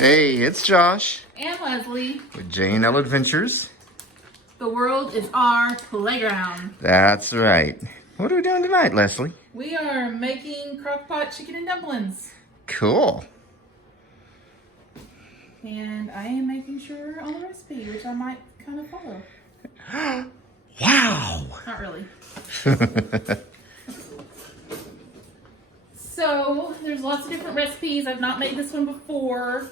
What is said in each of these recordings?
Hey, it's Josh And Leslie. with J&L Adventures. The world is our playground. That's right. What are we doing tonight, Leslie? We are making crock-pot chicken and dumplings. Cool. And I am making sure on the recipe, which I might kind of follow. Wow. Not really. So, there's lots of different recipes. I've not made this one before.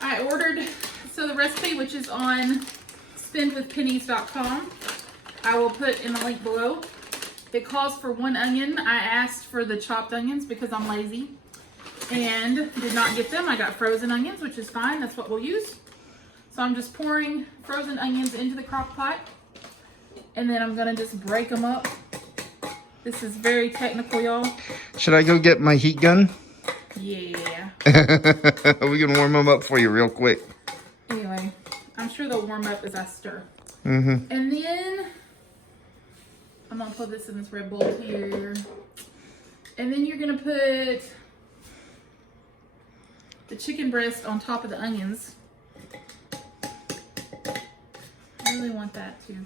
I ordered, so the recipe, which is on spendwithpennies.com, I will put in the link below. It calls for 1 onion. I asked for the chopped onions because I'm lazy and did not get them. I got frozen onions, which is fine. That's what we'll use. So I'm just pouring frozen onions into the crock pot, and then I'm gonna just break them up. This is very technical, y'all. Should I go get my heat gun? Yeah. We can warm them up for you real quick. Anyway, I'm sure they'll warm up as I stir. Mm-hmm. And then I'm gonna put this in this red bowl here. And then you're gonna put the chicken breast on top of the onions. I really want that to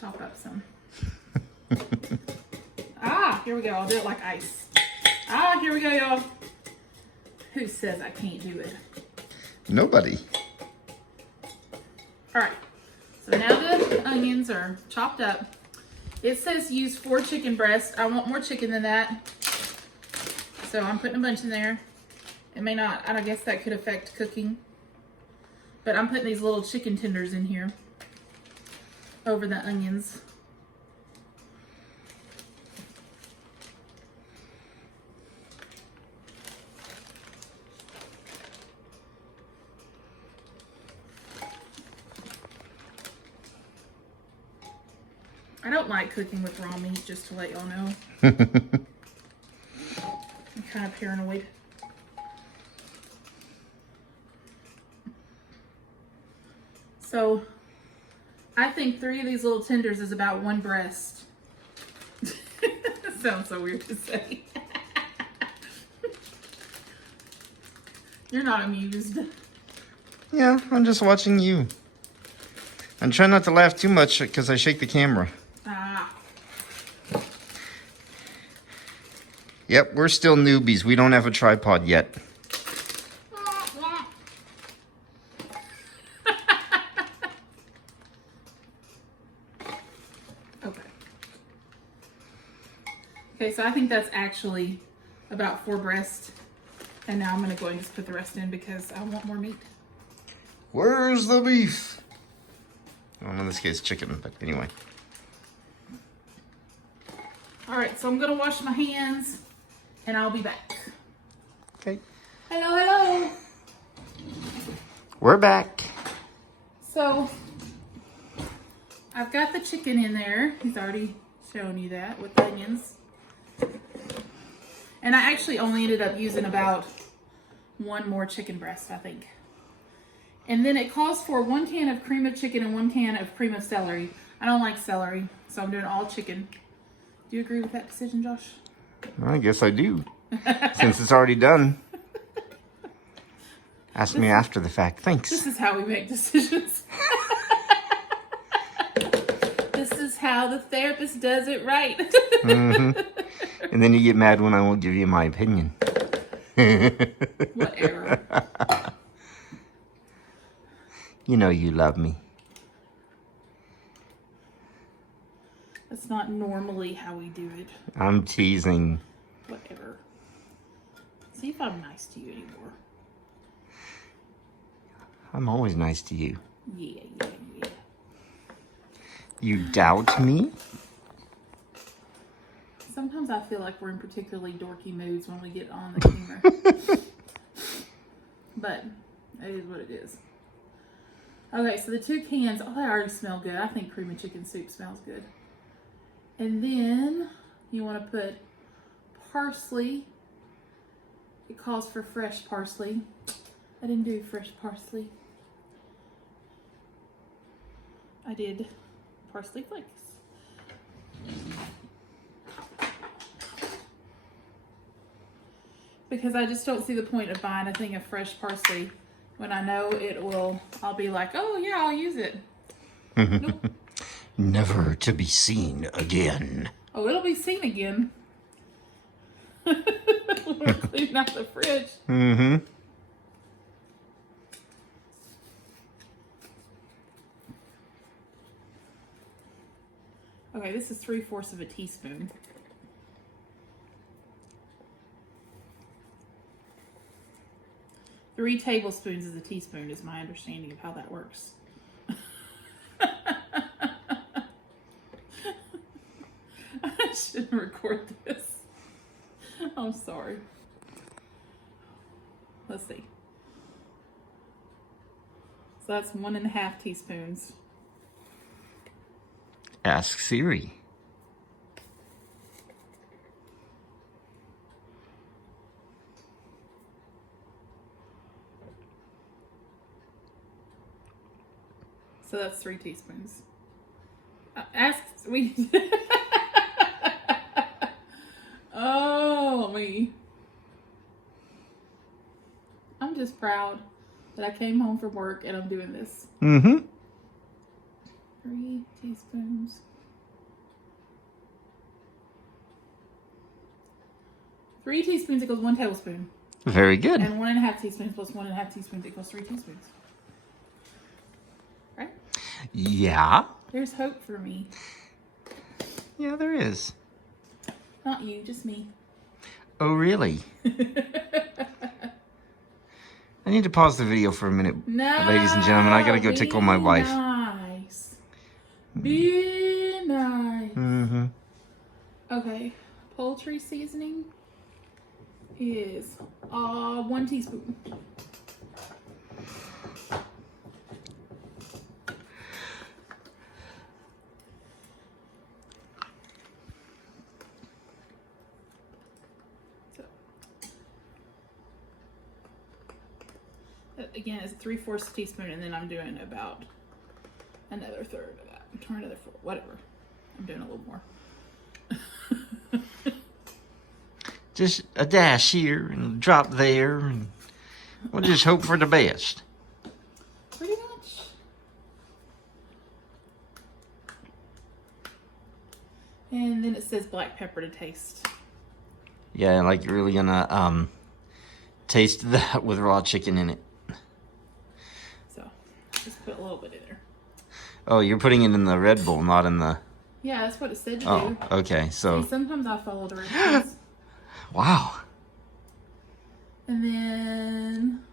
chop up some. Here we go. I'll do it like ice. Here we go, y'all. Who says I can't do it? Nobody. All right. So now the onions are chopped up. It says use 4 chicken breasts. I want more chicken than that. So I'm putting a bunch in there. It may not, I guess that could affect cooking. But I'm putting these little chicken tenders in here over the onions. I don't like cooking with raw meat, just to let y'all know. I'm kind of paranoid. So, I think 3 of these little tenders is about 1 breast. That sounds so weird to say. You're not amused. Yeah, I'm just watching you. I'm trying not to laugh too much because I shake the camera. Yep, we're still newbies. We don't have a tripod yet. Okay, so I think that's actually about 4 breasts. And now I'm going to go and just put the rest in because I want more meat. Where's the beef? Well, in this case, chicken, but anyway. All right, so I'm going to wash my hands and I'll be back. Okay. Hello, hello. We're back. So, I've got the chicken in there. He's already shown you that with onions. And I actually only ended up using about 1 more chicken breast, I think. And then it calls for 1 can of cream of chicken and 1 can of cream of celery. I don't like celery, so I'm doing all chicken. Do you agree with that decision, Josh? I guess I do. Since it's already done. Ask me after the fact. Thanks. This is how we make decisions. This is how the therapist does it right. Mm-hmm. And then you get mad when I won't give you my opinion. Whatever. You know you love me. That's not normally how we do it. I'm teasing. Whatever. See if I'm nice to you anymore. I'm always nice to you. Yeah. You doubt me? Sometimes I feel like we're in particularly dorky moods when we get on the camera. But it is what it is. Okay, so the 2 cans, oh, they already smell good. I think cream of chicken soup smells good. And then you want to put parsley. It calls for fresh parsley. I didn't do fresh parsley. I did parsley flakes. Because I just don't see the point of buying a thing of fresh parsley when I know I'll be like, oh yeah, I'll use it. Nope. Never to be seen again. Oh, it'll be seen again. When we're cleaning out the fridge. Mm-hmm. Okay, this is 3/4 of a teaspoon. Three tablespoons is a teaspoon, is my understanding of how that works. I shouldn't record this. I'm sorry. Let's see. So that's 1.5 teaspoons. Ask Siri. So that's 3 teaspoons. Ask we. Oh me. I'm just proud that I came home from work and I'm doing this. Mm-hmm. 3 teaspoons. 3 teaspoons equals 1 tablespoon. Very good. And 1.5 teaspoons plus 1.5 teaspoons equals 3 teaspoons. Right? Yeah. There's hope for me. Yeah, there is. Not you, just me. Oh, really? I need to pause the video for a minute, No, ladies and gentlemen. I gotta go tickle my wife. Nice. Be nice. Mm-hmm. Okay. Poultry seasoning is 1 teaspoon. Again, it's 3/4 teaspoon, and then I'm doing about another third of that. Or another 4, whatever. I'm doing a little more. Just a dash here and a drop there, and we'll just hope for the best. Pretty much. And then it says black pepper to taste. Yeah, like you're really gonna taste that with raw chicken in it. So, just put a little bit in there. Oh, you're putting it in the Red Bull, not in the... Yeah, that's what it said to Oh, do. okay, so... See, sometimes I follow directions. Wow. And then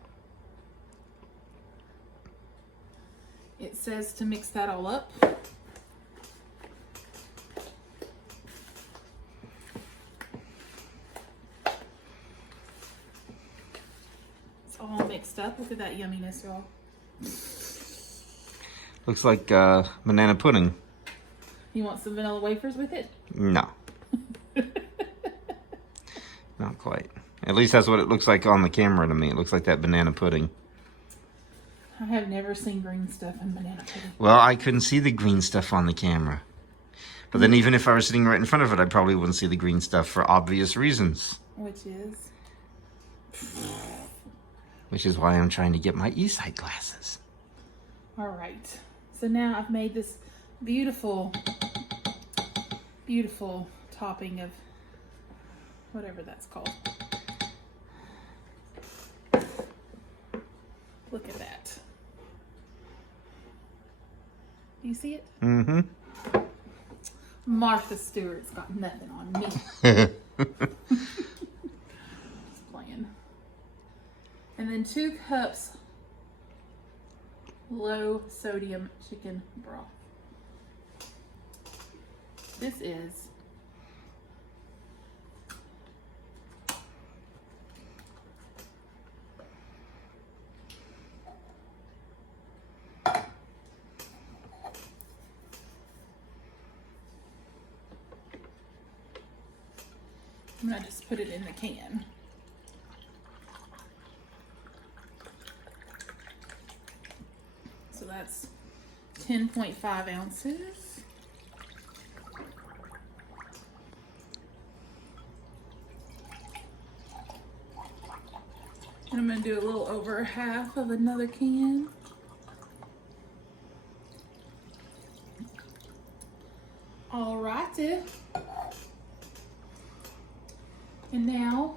it says to mix that all up. It's all mixed up. Look at that yumminess, y'all. Looks like banana pudding. You want some vanilla wafers with it? No. Not quite. At least that's what it looks like on the camera to me. It looks like that banana pudding. I have never seen green stuff in banana pudding. Well, I couldn't see the green stuff on the camera. But then even if I was sitting right in front of it, I probably wouldn't see the green stuff for obvious reasons. Which is? Which is why I'm trying to get my e-sight glasses. All right. So now I've made this beautiful, beautiful topping of whatever that's called. Look at that. Do you see it? Mm-hmm. Martha Stewart's got nothing on me. Just playing. And then 2 cups low sodium chicken broth. This is I'm gonna just put it in the can. So that's 10.5 ounces. And I'm going to do a little over half of another can. Alrighty. And now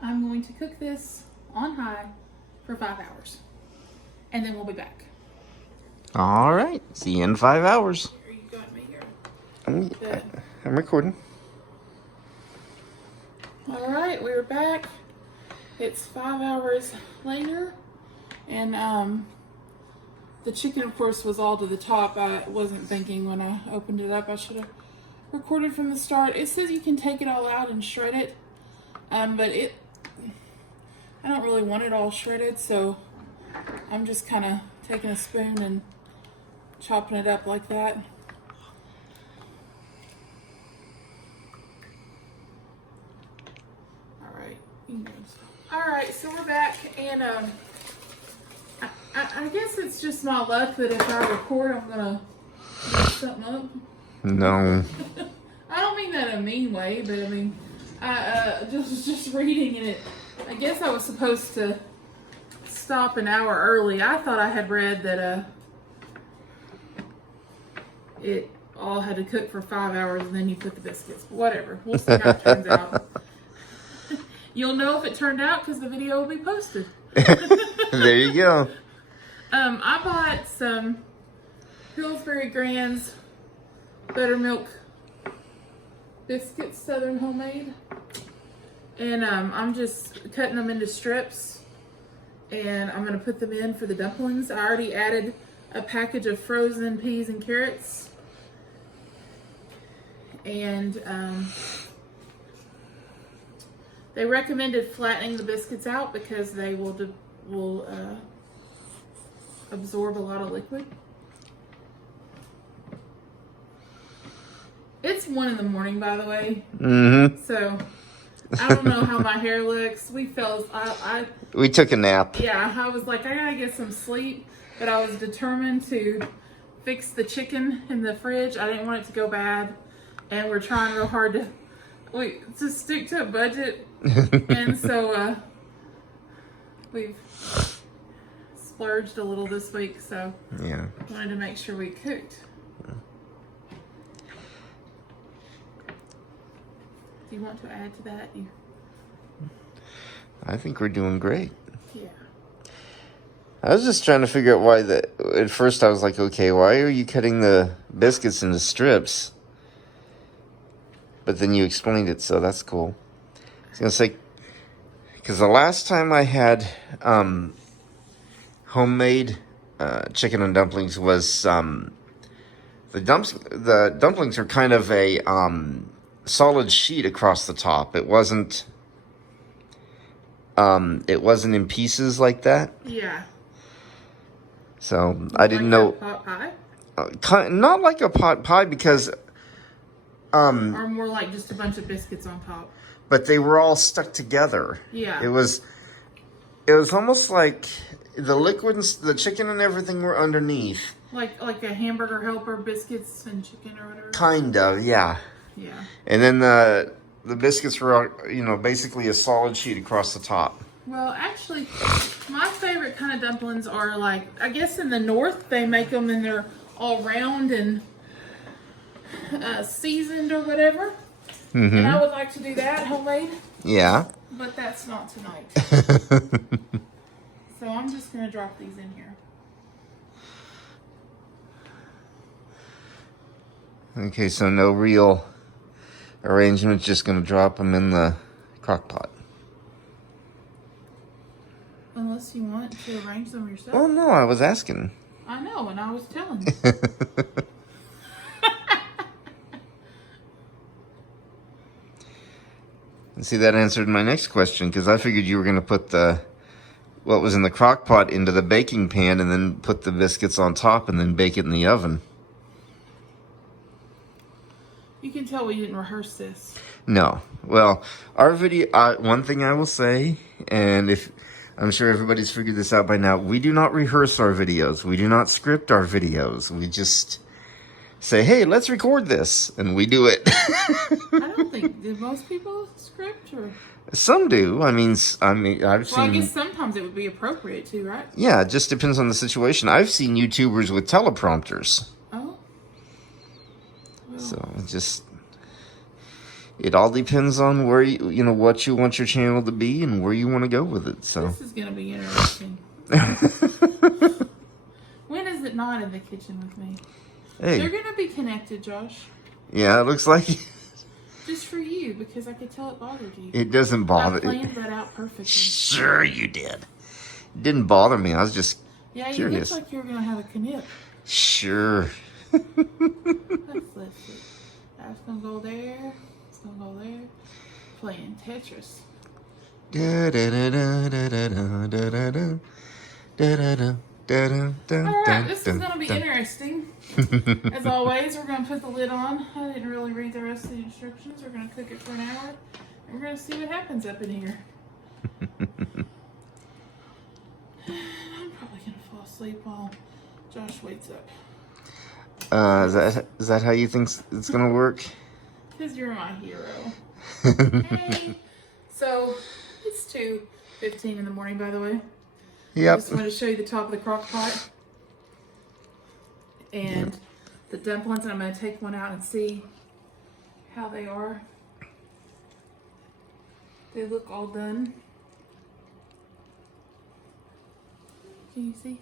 I'm going to cook this on high for 5 hours. And then we'll be back. All right. See you in 5 hours. Here, you got me here. I'm recording. All right, we're back. It's 5 hours later. And the chicken, of course, was all to the top. I wasn't thinking when I opened it up. I should have recorded from the start. It says you can take it all out and shred it. But I don't really want it all shredded, so I'm just kind of taking a spoon and chopping it up like that. All right. All right, so we're back, and I guess it's just my luck that if I record, I'm gonna mess something up. No. I don't mean that in a mean way, but I mean, I just reading in it. I guess I was supposed to stop an hour early. I thought I had read that it all had to cook for 5 hours and then you put the biscuits. But whatever. We'll see how it turns out. You'll know if it turned out because the video will be posted. There you go. I bought some Pillsbury Grand's buttermilk biscuits, Southern homemade. And I'm just cutting them into strips. And I'm going to put them in for the dumplings. I already added a package of frozen peas and carrots. And they recommended flattening the biscuits out because they will absorb a lot of liquid. It's 1 in the morning, by the way. Mm-hmm. So I don't know how my hair looks. We took a nap. Yeah, I was like, I gotta get some sleep, but I was determined to fix the chicken in the fridge. I didn't want it to go bad, and we're trying real hard to stick to a budget. And so we've splurged a little this week, so yeah, wanted to make sure we cooked. Do you want to add to that? I think we're doing great. Yeah. I was just trying to figure out why at first I was like, okay, why are you cutting the biscuits into strips? But then you explained it, so that's cool. I was going to say, because the last time I had homemade chicken and dumplings was, the dumplings are kind of a solid sheet across the top. It wasn't in pieces like that. Yeah. So I didn't know. Like a pot pie? Not like a pot pie because. Or more like just a bunch of biscuits on top. But they were all stuck together. Yeah. It was almost like the liquid and the chicken and everything were underneath. Like a hamburger helper, biscuits and chicken or whatever. Kind of, yeah. Yeah. And then the biscuits were, basically a solid sheet across the top. Well, actually, my favorite kind of dumplings are like, I guess in the north they make them and they're all round and seasoned or whatever. Mm-hmm. And I would like to do that homemade. Yeah. But that's not tonight. So I'm just going to drop these in here. Okay, so no real arrangement, just going to drop them in the crock pot. Unless you want to arrange them yourself. Oh, no, I was asking. I know, and I was telling you. See, that answered my next question, because I figured you were going to put what was in the crock pot into the baking pan and then put the biscuits on top and then bake it in the oven. You can tell we didn't rehearse this. No. Well, our video, one thing I will say, and I'm sure everybody's figured this out by now, we do not rehearse our videos. We do not script our videos. We just say, hey, let's record this, and we do it. I don't think, did most people script or? Some do. I mean, I've Well, I seen. guess sometimes it would be appropriate too, right? Yeah, it just depends on the situation. I've seen YouTubers with teleprompters. Oh. Well, So it all depends on where you know what you want your channel to be and where you want to go with it. So this is gonna be interesting. When is it not in the kitchen with me? hey, They're gonna be connected, Josh. yeah, it looks like Just for you, because I could tell it bothered you. it doesn't I bother. planned that out perfectly. Sure, you did. It didn't bother me. I was just Yeah, you curious. look like you're gonna have a knip. Sure. Let's see. That's gonna go there. It's gonna go there. Playing Tetris. Da da da da da da da da da da da. Alright, this is going to be interesting. As always, we're going to put the lid on. I didn't really read the rest of the instructions. We're going to cook it for an hour. And we're going to see what happens up in here. I'm probably going to fall asleep while Josh wakes up. Is that how you think it's going to work? Because you're my hero. Hey. So, it's 2:15 in the morning, by the way. Yep. I just wanted to show you the top of the crock pot and the dumplings, and I'm going to take one out and see how they are. They look all done. Can you see?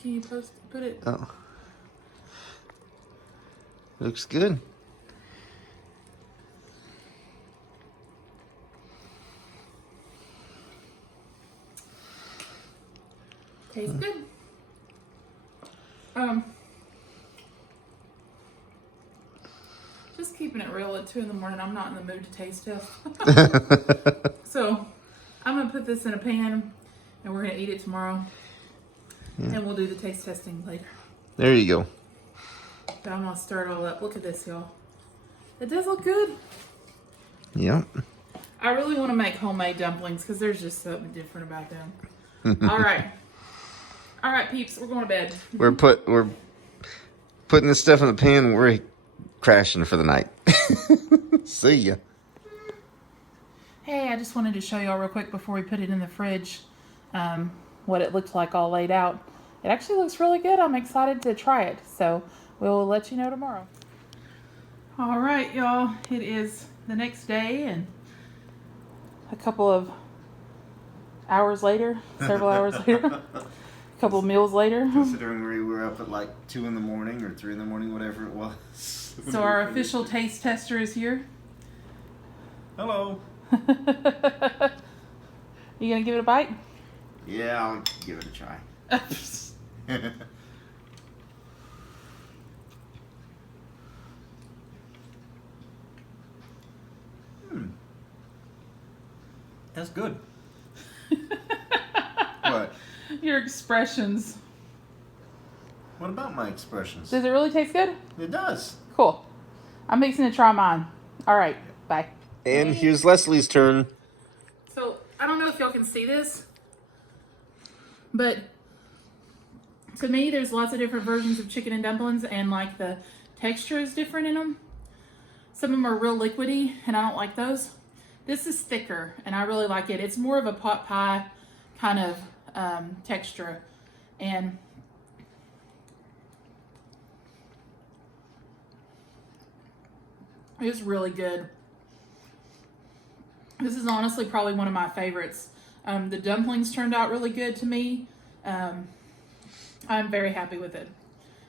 Can you put it? Oh. Looks good. Tastes good. Just keeping it real at 2 in the morning. I'm not in the mood to taste test. So I'm gonna put this in a pan and we're gonna eat it tomorrow. Yeah. And we'll do the taste testing later. There you go. So I'm gonna stir it all up. Look at this, y'all. It does look good. Yep. I really want to make homemade dumplings because there's just something different about them. All right. All right, peeps, we're going to bed. We're putting this stuff in the pan. We're crashing for the night. See ya. Hey, I just wanted to show y'all real quick before we put it in the fridge what it looked like all laid out. It actually looks really good. I'm excited to try it. So we'll let you know tomorrow. All right, y'all. It is the next day and a couple of hours later, several hours later. Couple of meals later. Considering we were up at like 2 in the morning or 3 in the morning, whatever it was. So our official taste tester is here. Hello. You gonna give it a bite? Yeah, I'll give it a try. That's good. What? Your expressions. What about my expressions? Does it really taste good? It does. Cool. I'm fixing to try mine. All right, bye. And here's Leslie's turn. So, I don't know if y'all can see this, but to me, there's lots of different versions of chicken and dumplings, and like the texture is different in them. Some of them are real liquidy, and I don't like those. This is thicker, and I really like it. It's more of a pot pie kind of texture, and it's really good. This is honestly probably one of my favorites. The dumplings turned out really good to me. I'm very happy with it.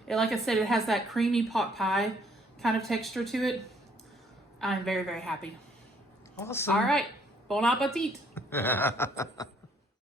Like I said, it has that creamy pot pie kind of texture to it. I'm very, very happy. Awesome. All right. Bon appetit.